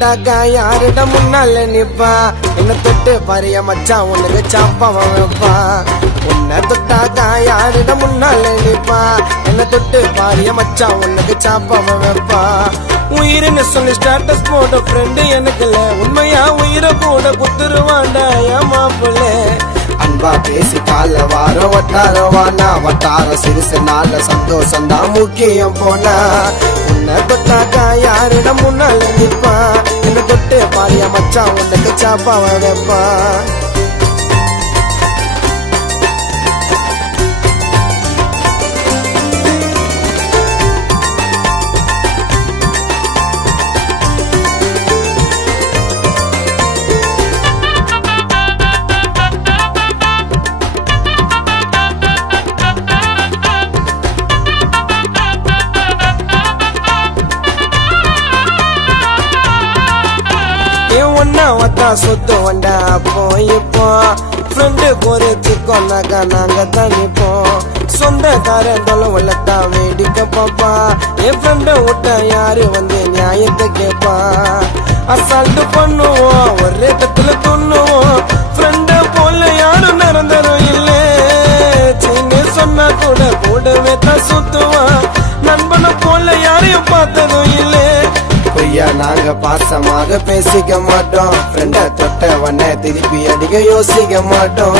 தொட்டாக்கா யாரிடம் முன்னால நிப்பா என்ன தொட்டு பறிய மச்சான் உனக்கு சாப்பாவன் வைப்பா உன்னை தொட்டாக்கா யாரிடம் முன்னால நிப்பா என்ன தொட்டு பாரிய மச்சான் உனக்கு சாப்பாவன் வைப்பா உயிர்னு சொல்லி ஸ்டேட்டஸ் போட்ட ஃப்ரெண்டு எனக்கு இல்ல உண்மையா உயிரை கூட குத்துருவாண்டா என் மாப்பிள்ள அன்பா பேசி கால வாரம் வட்டாரவானா வட்டார சிறுசு நாள சந்தோஷம் தான் முக்கியம் போனா உன்னை தொட்டாக்கா யாரிடம் முன்னால நிப்பா என்ன தொட்டு பாரிய மச்சான் உனக்கு சாப்பாவ வைப்பா ஒன்னா சொத்து வண்டா இப்போ ஃப்ரெண்டு பொறுத்து கொண்டாக்கா நாங்க தனிப்போம் சொந்தக்காரன் தொலைவல்லத்தா வேடிக்கை பாப்பா என் ஃப்ரெண்ட விட்ட யாரு வந்து நியாயத்தை கேப்பா அசால்ட்டு பண்ணுவோம் ஒரே தத்துல துண்ணுவோம் ஃப்ரெண்ட போல யாரும் நிரந்தரம் இல்லை சின்ன சொன்னா கூட கூடவே தான் சுத்துவான் நண்பனை போல யாரையும் பார்த்ததும் இல்லை பொய்யா நாங்க பாசமாக பேசிக்க மாட்டோம் ஃப்ரெண்ட தொட்டவன திருப்பி அடிக்க யோசிக்க மாட்டோம்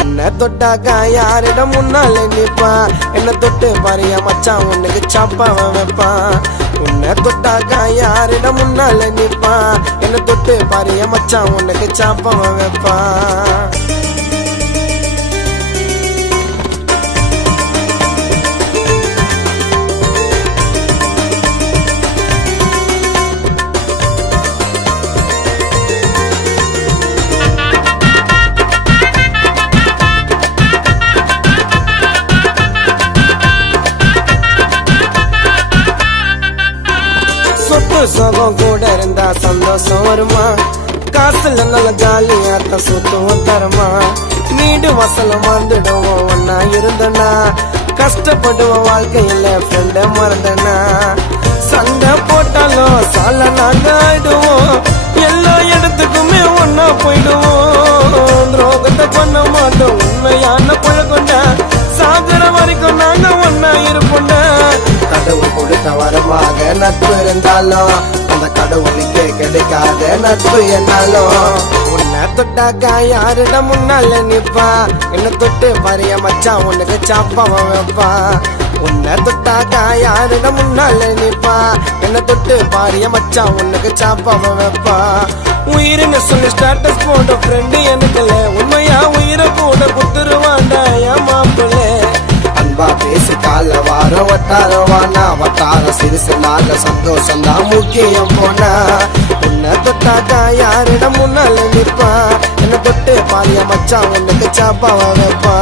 உன்னை தொட்டாக்கா யாரிடம் முன்னால நிப்பா என்ன தொட்டு பாரிய மச்சான் உனக்கு சாப்பாவன் வைப்பா உன்னை தொட்டாக்கா யாரிடம் முன்னால நிப்பா என்ன தொட்டு பாரிய மச்சான் உனக்கு சாப்பாவன் வைப்பா சுகம் கூட இருந்தா சந்தோஷம் வருமா காசுல நல்ல ஜாலியாத்த சுத்துவோம் தரமா வீடு வசலம் வந்துடுவோம் ஒன்னா இருந்தனா கஷ்டப்படுவோம் வாழ்க்கையில ஃப்ரெண்ட மறந்தனா சண்டை போட்டாலும் சால நாங்க ஆயிடுவோம் எல்லா இடத்துக்குமே ஒன்னா போயிடுவோம் துரோகத்தை பண்ண மாட்டோம் உண்மையான பழக்கொண்ட சாகர வரைக்கும் நாங்க ஒன்னா இருப்போம்டா கடவுள் கொடுத்த வரமாக நட்பு இருந்தாலும் அந்த கடவுளுக்கே கிடைக்காத நட்பு என்னாலும் உன்னை தொட்டாக்கா யாரிடம் முன்னால நிப்பா என்ன தொட்டு பாரிய மச்சான் உனக்கு சாப்பாவன் வைப்பா உன்னை தொட்டாக்கா யாரிடம் முன்னால நிப்பா என்ன தொட்டு பாரிய மச்சான் உனக்கு சாப்பாவன் வைப்பா உயிர்னு சொல்லி ஸ்டேட்டஸ் போட்ட ஃப்ரெண்டு எனக்கு இல்ல உண்மையா உயிரை கூட குத்துருவாண்டா என் மாப்பிள்ள அன்பா பேசி கால வாரம் வட்டாரவானா வட்டார சிறுசு நாள சந்தோஷம் தான் முக்கியம் போனா உன்னை தொட்டாக்கா யாரிடம் முன்னால நிப்பா என்ன தொட்டு பாரிய மச்சான் உனக்கு சாப்பாவ வைப்பா